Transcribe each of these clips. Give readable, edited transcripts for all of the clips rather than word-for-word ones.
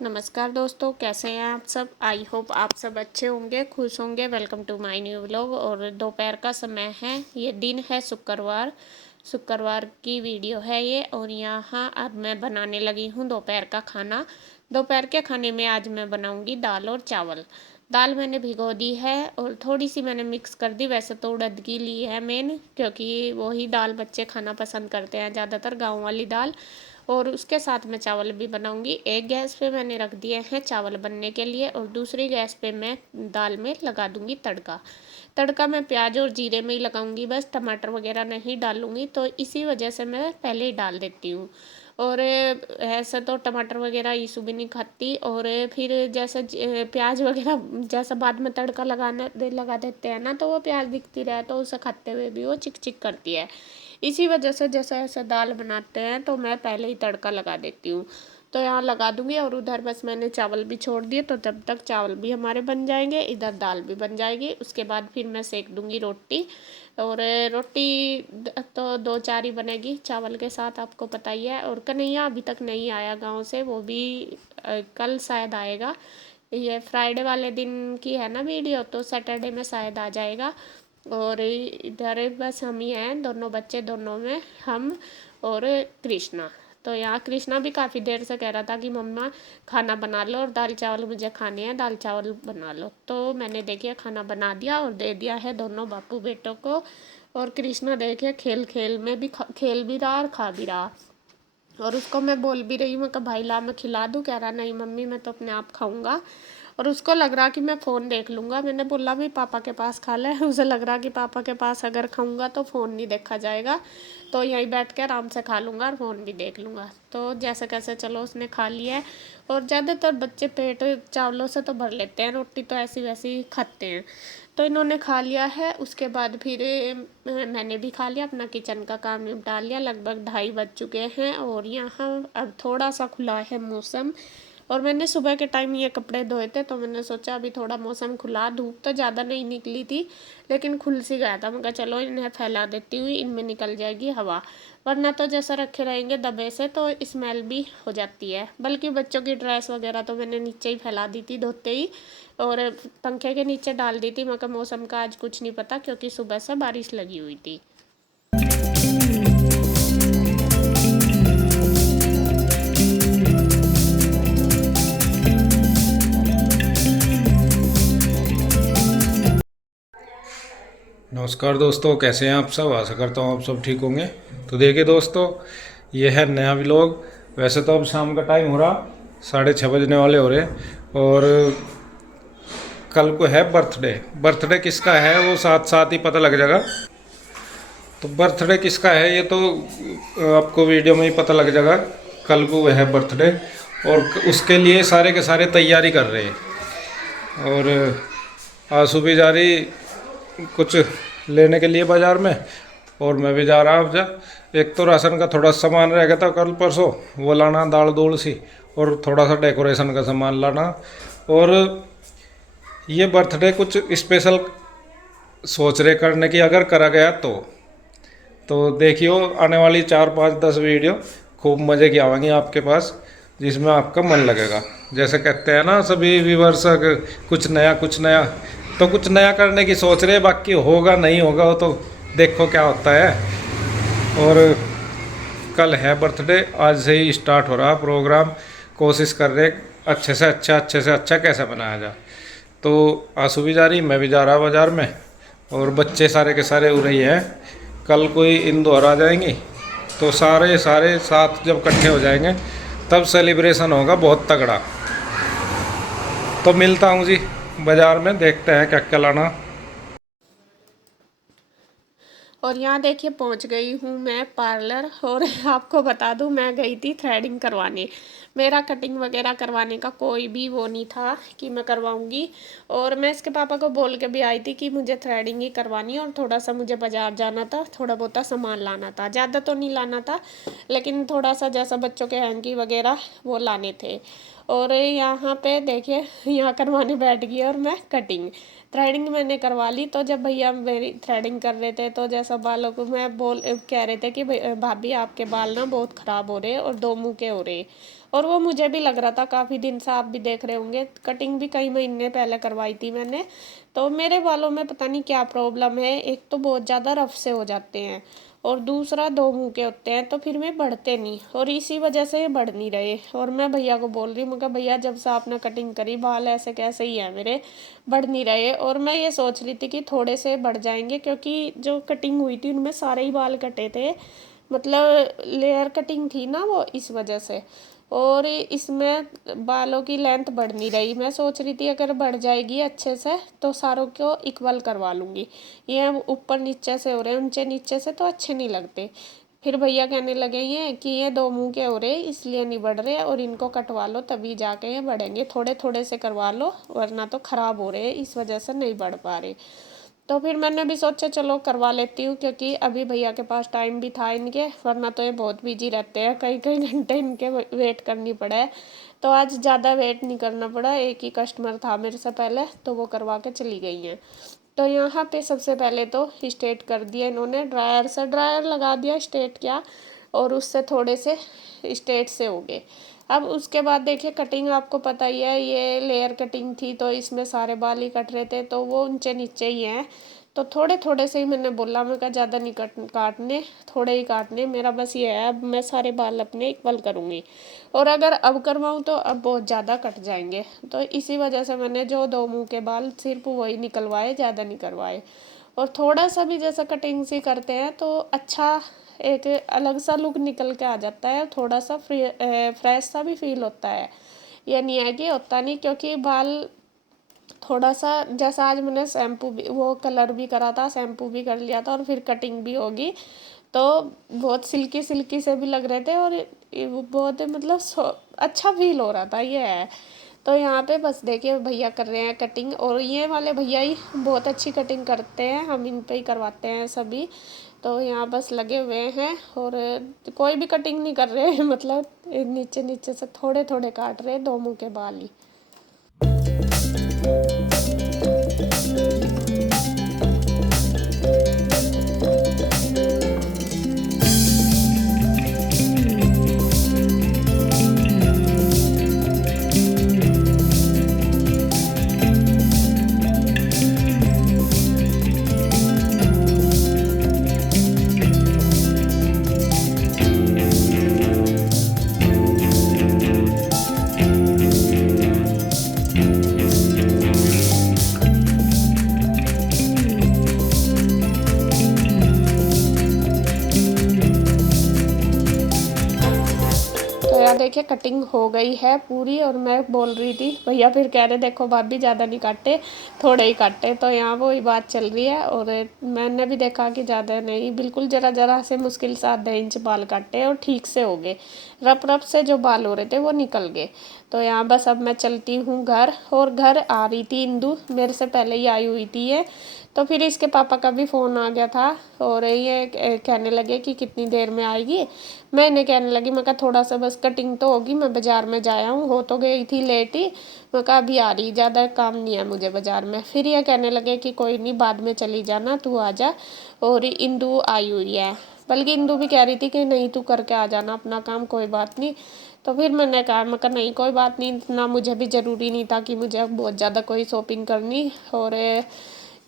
नमस्कार दोस्तों, कैसे हैं आप सब। आई होप आप सब अच्छे होंगे, खुश होंगे। Welcome to my new vlog. और दोपहर का समय है, ये दिन है शुक्रवार की वीडियो है ये। और यहाँ अब मैं बनाने लगी हूँ दोपहर का खाना। दोपहर के खाने में आज मैं बनाऊँगी दाल और चावल। दाल मैंने भिगो दी है और थोड़ी सी मैंने मिक्स कर दी। वैसे तो उड़द की ली है मेन, क्योंकि वही दाल बच्चे खाना पसंद करते हैं ज़्यादातर, गाँव वाली दाल। और उसके साथ मैं चावल भी बनाऊंगी। एक गैस पे मैंने रख दिए हैं चावल बनने के लिए और दूसरी गैस पे मैं दाल में लगा दूंगी तड़का। तड़का मैं प्याज और जीरे में ही लगाऊंगी, बस टमाटर वगैरह नहीं डालूंगी, तो इसी वजह से मैं पहले ही डाल देती हूँ। और ऐसा तो टमाटर वगैरह ईसु भी नहीं खाती। और फिर जैसे प्याज वगैरह जैसा बाद में तड़का लगा देते हैं ना, तो वो प्याज दिखती रहे तो उसे खाते हुए भी वो चिक चिक करती है। इसी वजह से जैसे ऐसे दाल बनाते हैं तो मैं पहले ही तड़का लगा देती हूँ। तो यहाँ लगा दूंगी और उधर बस मैंने चावल भी छोड़ दिए, तो जब तक चावल भी हमारे बन जाएंगे इधर दाल भी बन जाएगी। उसके बाद फिर मैं सेक दूंगी रोटी। और रोटी तो दो चार ही बनेगी चावल के साथ, आपको पता ही है। और कन्हैया अभी तक नहीं आया गाँव से, वो भी कल शायद आएगा। ये फ्राइडे वाले दिन की है ना वीडियो, तो सैटरडे में शायद आ जाएगा। और इधर बस हम ही हैं, दोनों बच्चे, दोनों में हम और कृष्णा। तो यहाँ कृष्णा भी काफ़ी देर से कह रहा था कि मम्मा खाना बना लो और दाल चावल मुझे खाने हैं, दाल चावल बना लो। तो मैंने देखिए खाना बना दिया और दे दिया है दोनों बापू बेटों को। और कृष्णा देखिए खेल खेल में भी खेल भी रहा और खा भी रहा। और उसको मैं बोल भी रही हूँ कि भाई ला मैं खिला दूँ, कह रहा नहीं मम्मी मैं तो अपने आप खाऊंगा। और उसको लग रहा कि मैं फ़ोन देख लूँगा। मैंने बोला भी पापा के पास खा ले, उसे लग रहा कि पापा के पास अगर खाऊंगा तो फ़ोन नहीं देखा जाएगा, तो यहीं बैठ के आराम से खा लूँगा और फ़ोन भी देख लूँगा। तो जैसे कैसे चलो उसने खा लिया है। और ज़्यादातर बच्चे पेट चावलों से तो भर लेते हैं, रोटी तो ऐसी वैसी खाते हैं। तो इन्होंने खा लिया है। उसके बाद फिर मैंने भी खा लिया, अपना किचन का काम निपटा लिया। लगभग 2:30 बज चुके हैं और यहाँ अब थोड़ा सा खुला है मौसम। और मैंने सुबह के टाइम ये कपड़े धोए थे, तो मैंने सोचा अभी थोड़ा मौसम खुला, धूप तो ज़्यादा नहीं निकली थी लेकिन खुल सी गया था। मैं कहा चलो इन्हें फैला देती हूँ, इनमें निकल जाएगी हवा, वरना तो जैसा रखे रहेंगे दबे से तो स्मेल भी हो जाती है। बल्कि बच्चों की ड्रेस वगैरह तो मैंने नीचे ही फैला दी थी धोते ही, और पंखे के नीचे डाल दी थी। मैं कहा मौसम का आज कुछ नहीं पता, क्योंकि सुबह से बारिश लगी हुई थी। नमस्कार दोस्तों, कैसे हैं आप सब। आशा करता हूँ आप सब ठीक होंगे। तो देखिए दोस्तों, ये है नया व्लॉग। वैसे तो अब शाम का टाइम हो रहा, 6:30 बजने वाले हो रहे। और कल को है बर्थडे। बर्थडे किसका है वो साथ साथ ही पता लग जाएगा। तो बर्थडे किसका है ये तो आपको वीडियो में ही पता लग जाएगा। कल को वह है बर्थडे और उसके लिए सारे के सारे तैयारी कर रहे हैं। और आंसू भी जा रही कुछ लेने के लिए बाज़ार में, और मैं भी जा रहा अब जा। एक तो राशन का थोड़ा सामान रह गया था कल परसों, वो लाना, दाल दूल सी, और थोड़ा सा डेकोरेशन का सामान लाना। और ये बर्थडे कुछ स्पेशल सोच रहे करने की, अगर करा गया तो देखियो आने वाली 4 5 10 वीडियो खूब मज़े की आवेंगी आपके पास, जिसमें आपका मन लगेगा। जैसे कहते हैं ना सभी व्यूवर्स, कुछ नया कुछ नया, तो कुछ नया करने की सोच रहे, बाकी होगा नहीं होगा वो तो देखो क्या होता है। और कल है बर्थडे, आज से ही स्टार्ट हो रहा प्रोग्राम। कोशिश कर रहे अच्छे से अच्छा कैसे बनाया जाए। तो आंसू भी जा रही, मैं भी जा रहा बाज़ार में, और बच्चे सारे के सारे उड़े ही हैं। कल कोई इंदौर आ जाएंगी, तो सारे सारे साथ जब इकट्ठे हो जाएंगे तब सेलिब्रेशन होगा बहुत तगड़ा। तो मिलता हूँ जी बाज़ार में, देखते हैं क्या क्या लाना। और यहाँ देखिए पहुँच गई हूँ मैं पार्लर। और आपको बता दूँ मैं गई थी थ्रेडिंग करवाने। मेरा कटिंग वगैरह करवाने का कोई भी वो नहीं था कि मैं करवाऊँगी। और मैं इसके पापा को बोल के भी आई थी कि मुझे थ्रेडिंग ही करवानी है और थोड़ा सा मुझे बाज़ार जाना था, थोड़ा बहुत सामान लाना था, ज़्यादा तो नहीं लाना था लेकिन थोड़ा सा जैसा बच्चों के हैंकी वगैरह वो लाने थे। और यहाँ पे देखिए यहाँ करवाने बैठ गई और मैं कटिंग। थ्रेडिंग मैंने करवा ली। तो जब भैया मेरी थ्रेडिंग कर रहे थे तो जैसा बालों को मैं कह रहे थे कि भाभी आपके बाल ना बहुत ख़राब हो रहे हैं और दो मुँह के हो रहे, और वो मुझे भी लग रहा था काफ़ी दिन से। आप भी देख रहे होंगे, कटिंग भी कई महीने पहले करवाई थी मैंने। तो मेरे बालों में पता नहीं क्या प्रॉब्लम है, एक तो बहुत ज़्यादा रफ से हो जाते हैं और दूसरा दो मुँह के होते हैं, तो फिर मैं बढ़ते नहीं, और इसी वजह से ये बढ़ नहीं रहे। और मैं भैया को बोल रही हूँ, मैं कहा भैया जब से आपने कटिंग करी बाल ऐसे कैसे ही है मेरे, बढ़ नहीं रहे। और मैं ये सोच रही थी कि थोड़े से बढ़ जाएंगे, क्योंकि जो कटिंग हुई थी उनमें सारे ही बाल कटे थे, मतलब लेयर कटिंग थी ना वो, इस वजह से। और इसमें बालों की लेंथ बढ़ नहीं रही। मैं सोच रही थी अगर बढ़ जाएगी अच्छे से तो सारों को इक्वल करवा लूँगी। ये ऊपर नीचे से हो रहे हैं, ऊंचे नीचे से तो अच्छे नहीं लगते। फिर भैया कहने लगे ये कि ये दो मुंह के हो रहे इसलिए नहीं बढ़ रहे, और इनको कटवा लो तभी जाके ये बढ़ेंगे, थोड़े थोड़े से करवा लो वरना तो ख़राब हो रहे, इस वजह से नहीं बढ़ पा रहे। तो फिर मैंने भी सोचा चलो करवा लेती हूँ, क्योंकि अभी भैया के पास टाइम भी था इनके, वरना तो ये बहुत बिजी रहते हैं, कई कई घंटे इनके वेट करनी पड़े। तो आज ज़्यादा वेट नहीं करना पड़ा, एक ही कस्टमर था मेरे से पहले तो वो करवा के चली गई हैं। तो यहाँ पे सबसे पहले तो स्ट्रेट कर दिया इन्होंने, ड्रायर से ड्रायर लगा दिया, स्ट्रेट किया और उससे थोड़े से स्ट्रेट से हो गए। अब उसके बाद देखिए कटिंग आपको पता ही है, ये लेयर कटिंग थी तो इसमें सारे बाल ही कट रहे थे, तो वो ऊंचे नीचे ही हैं। तो थोड़े थोड़े से ही मैंने बोला, मैं कहा ज़्यादा नहीं काटने, थोड़े ही काटने, मेरा बस ये है। अब मैं सारे बाल अपने इक्वल करूँगी, और अगर अब करवाऊँ तो अब बहुत ज़्यादा कट जाएंगे। तो इसी वजह से मैंने जो दो मुँह के बाल सिर्फ वही निकलवाए, ज़्यादा नहीं करवाए। और थोड़ा सा भी जैसा कटिंग सी करते हैं तो अच्छा एक अलग सा लुक निकल के आ जाता है, थोड़ा सा फ्रेश सा भी फील होता है। ये नहीं है कि होता नहीं, क्योंकि बाल थोड़ा सा जैसा आज मैंने शैम्पू भी, वो कलर भी करा था, शैम्पू भी कर लिया था और फिर कटिंग भी होगी, तो बहुत सिल्की सिल्की से भी लग रहे थे और वो बहुत मतलब अच्छा फील हो रहा था, ये है। तो यहाँ पे बस देखिए भैया कर रहे हैं कटिंग, और ये वाले भैया ही बहुत अच्छी कटिंग करते हैं, हम इन पे ही करवाते हैं सभी। तो यहाँ बस लगे हुए हैं और कोई भी कटिंग नहीं कर रहे हैं, मतलब नीचे नीचे से थोड़े थोड़े काट रहे हैं दो मुँह के बाल ही। देखिए कटिंग हो गई है पूरी, और मैं बोल रही थी भैया फिर कह रहे देखो भाभी ज़्यादा नहीं काटे, थोड़े ही काटे। तो यहाँ वही बात चल रही है, और मैंने भी देखा कि ज़्यादा नहीं, बिल्कुल ज़रा ज़रा से मुश्किल से आधा इंच बाल काटे और ठीक से हो गए, रफ रफ से जो बाल हो रहे थे वो निकल गए। तो यहाँ बस अब मैं चलती हूँ घर, और घर आ रही थी इंदु, मेरे से पहले ही आई हुई थी ये। तो फिर इसके पापा का भी फ़ोन आ गया था और ये कहने लगे कि कितनी देर में आएगी। मैं इन्हें कहने लगी, मैं कहा थोड़ा सा बस कटिंग तो होगी, मैं बाज़ार में जाया हूँ, हो तो गई थी लेट ही, मैं कहा अभी आ रही, ज़्यादा काम नहीं है मुझे बाज़ार में। फिर ये कहने लगे कि कोई नहीं बाद में चली जाना, तू आ जा। और इंदु आई हुई है, बल्कि इंदु भी कह रही थी कि नहीं तू करके आ जाना अपना काम, कोई बात नहीं। तो फिर मैंने कहा, मैं कहा नहीं कोई बात नहीं, इतना मुझे भी ज़रूरी नहीं था कि मुझे बहुत ज़्यादा कोई शॉपिंग करनी। और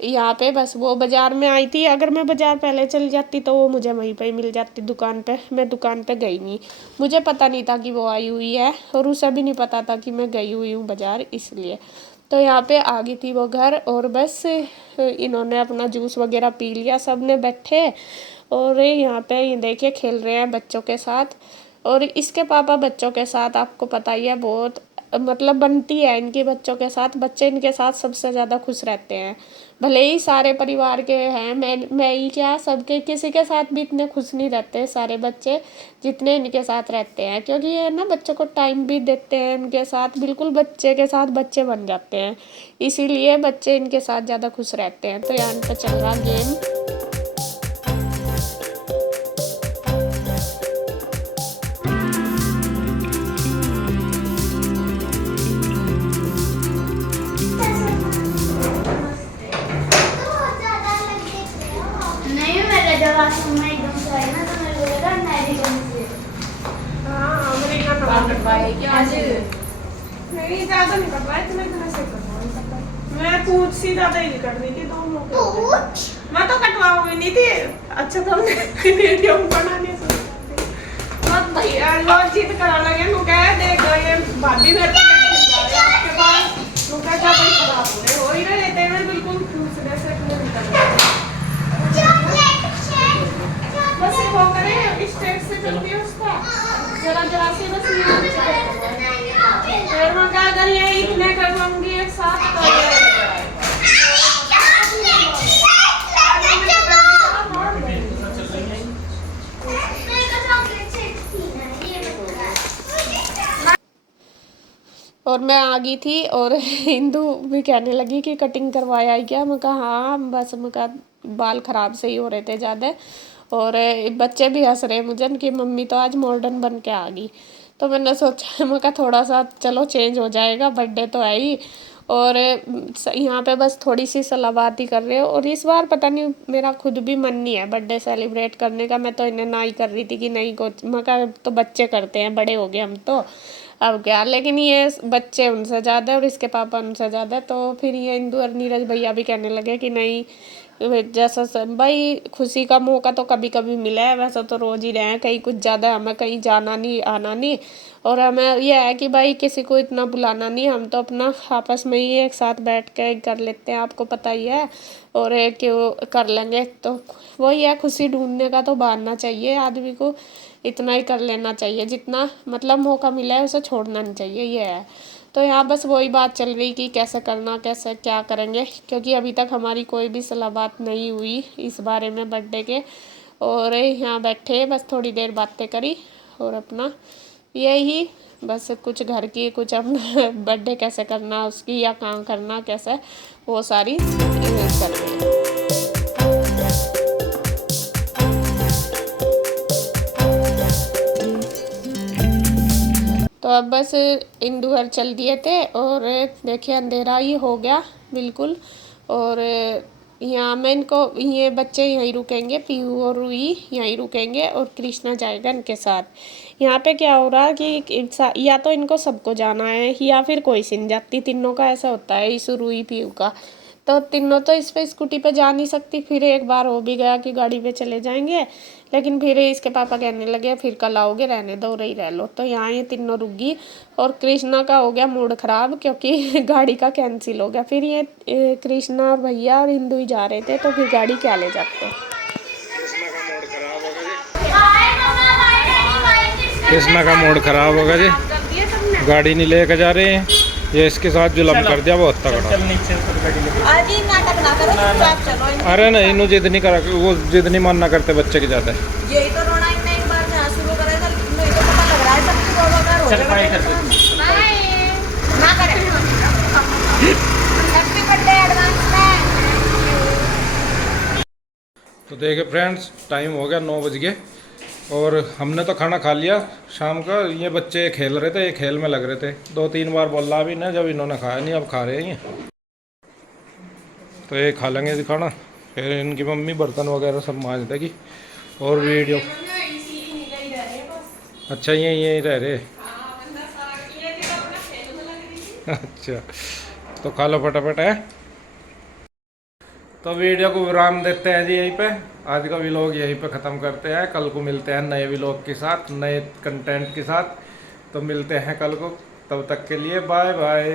यहाँ पे बस वो बाज़ार में आई थी, अगर मैं बाज़ार पहले चली जाती तो वो मुझे वहीं पे ही मिल जाती दुकान पे। मैं दुकान पे गई नहीं, मुझे पता नहीं था कि वो आई हुई है, और उसे भी नहीं पता था कि मैं गई हुई हूँ बाज़ार, इसलिए। तो यहाँ पे आ गई थी वो घर, और बस इन्होंने अपना जूस वगैरह पी लिया, सब ने बैठे, और यहाँ पे ये देखिए खेल रहे हैं बच्चों के साथ। और इसके पापा बच्चों के साथ आपको पता ही है बहुत मतलब बनती है इनकी बच्चों के साथ, बच्चे इनके साथ सबसे ज़्यादा खुश रहते हैं। भले ही सारे परिवार के हैं, मैं ही क्या, सबके किसी के साथ भी इतने खुश नहीं रहते सारे बच्चे जितने इनके साथ रहते हैं, क्योंकि ये ना बच्चों को टाइम भी देते हैं इनके साथ, बिल्कुल बच्चे के साथ बच्चे बन जाते हैं, इसीलिए बच्चे इनके साथ ज़्यादा खुश रहते हैं। तो यहाँ पे चल रहा गेम। आज नहीं ज्यादा नहीं कटवाया, इतने तरह से कटवाया। मैं पूछ सी ज्यादा ही कट रही थी, दोनों के। मैं तो कटवाऊंगी नहीं थी। अच्छा तो वीडियो बनाने से मत भैया वो जिद करा लगे। नु कह देखो ये भाभी मेरे को आपके पास नु कह क्या भाई खराब हो ही ना लेते हैं बिल्कुल दूसरे से बस ये वो करे स्टेट से चलती है उसका जरा से बस फिर मैं क्या अगर ये इतने करवाऊंगी एक साथ तो और मैं आ गई थी और हिंदू भी कहने लगी कि कटिंग करवाया ही क्या। मैं कहा हाँ बस, मैं कहा बाल ख़राब से ही हो रहे थे ज़्यादा। और बच्चे भी हंस रहे मुझे कि मम्मी तो आज मॉडर्न बन के आ गई। तो मैंने सोचा मैं कहा थोड़ा सा चलो चेंज हो जाएगा, बर्थडे तो है ही। और यहाँ पे बस थोड़ी सी सलाहबाती कर रहे हो। और इस बार पता नहीं मेरा खुद भी मन नहीं है बर्थडे सेलिब्रेट करने का। मैं तो इन्हें ना ही कर रही थी कि नहीं कुछ, मैं कहा तो बच्चे करते हैं, बड़े हो गए हम तो अब क्या। लेकिन ये बच्चे उनसे ज़्यादा और इसके पापा उनसे ज़्यादा। तो फिर ये इंदु और नीरज भैया भी कहने लगे कि नहीं जैसा भाई खुशी का मौका तो कभी कभी मिला है, वैसा तो रोज़ ही रहे हैं, कहीं कुछ ज़्यादा हमें कहीं जाना नहीं आना नहीं। और हमें यह है कि भाई किसी को इतना बुलाना नहीं, हम तो अपना आपस में ही एक साथ बैठ के कर लेते हैं, आपको पता ही है। और क्यों कर लेंगे तो वही है, खुशी ढूंढने का तो बहाना चाहिए आदमी को, इतना ही कर लेना चाहिए जितना मतलब मौका मिला है उसे छोड़ना नहीं चाहिए, ये है। तो यहाँ बस वही बात चल रही कि कैसे करना, कैसे क्या करेंगे, क्योंकि अभी तक हमारी कोई भी सलाह बात नहीं हुई इस बारे में बर्थडे के। और यहाँ बैठे बस थोड़ी देर बातें करी और अपना यही बस कुछ घर की कुछ अपना बर्थडे कैसे करना उसकी या काम करना कैसे, वो सारी कर रही हैं। तो अब बस इंदु घर चल दिए थे और देखिए अंधेरा ही हो गया बिल्कुल। और यहाँ मैं इनको, ये बच्चे यहीं रुकेंगे, पीहू और रूही यहीं रुकेंगे और कृष्णा जाएगा इनके साथ। यहाँ पे क्या हो रहा कि या तो इनको सबको जाना है या फिर कोई सिन जाती, तीनों का ऐसा होता है इस रूही पीहू का। तो तीनों तो इस पे स्कूटी पे जा नहीं सकती। फिर एक बार हो भी गया कि गाड़ी पे चले जाएंगे, लेकिन फिर इसके पापा कहने लगे फिर कल आओगे, रहने दो, रही रह लो। तो यहाँ ये तीनों रुक गई। और कृष्णा का हो गया मूड खराब क्योंकि गाड़ी का कैंसिल हो गया। फिर ये कृष्णा और भैया और हिंदू ही जा रहे थे, तो फिर गाड़ी क्या ले जाते। कृष्णा का मूड खराब होगा जी, गाड़ी नहीं लेकर जा रहे हैं। ये इसके साथ जुलम कर दिया बहुत तगड़ा। अरे नहीं, इन्हों जिद नहीं करा, वो जिद नहीं मानना करते बच्चे के ज्यादा। यही तो रोना ही नहीं, बार जहाँ शुरू करेगा नहीं तो पता लग रहा है सबकी बाबा का हो जाएगा ना करें। हैप्पी बर्थडे एडवांस में। तो देखिए फ्रेंड्स, टाइम हो गया 9 बज गए और हमने तो खाना खा लिया शाम का। ये बच्चे खेल रहे थे, ये खेल में लग रहे थे। 2-3 बार बोला भी ना, जब इन्होंने खाया नहीं, अब खा रहे हैं ये। तो ये खा लेंगे खाना, फिर इनकी मम्मी बर्तन वगैरह सब मांज देगी और वीडियो। अच्छा यही रह रहे। अच्छा तो खा लो फटाफट है। तो वीडियो को विराम देते हैं जी यहीं पे। आज का व्लॉग यहीं पे ख़त्म करते हैं। कल को मिलते हैं नए व्लॉग के साथ, नए कंटेंट के साथ। तो मिलते हैं कल को, तब तक के लिए बाय बाय।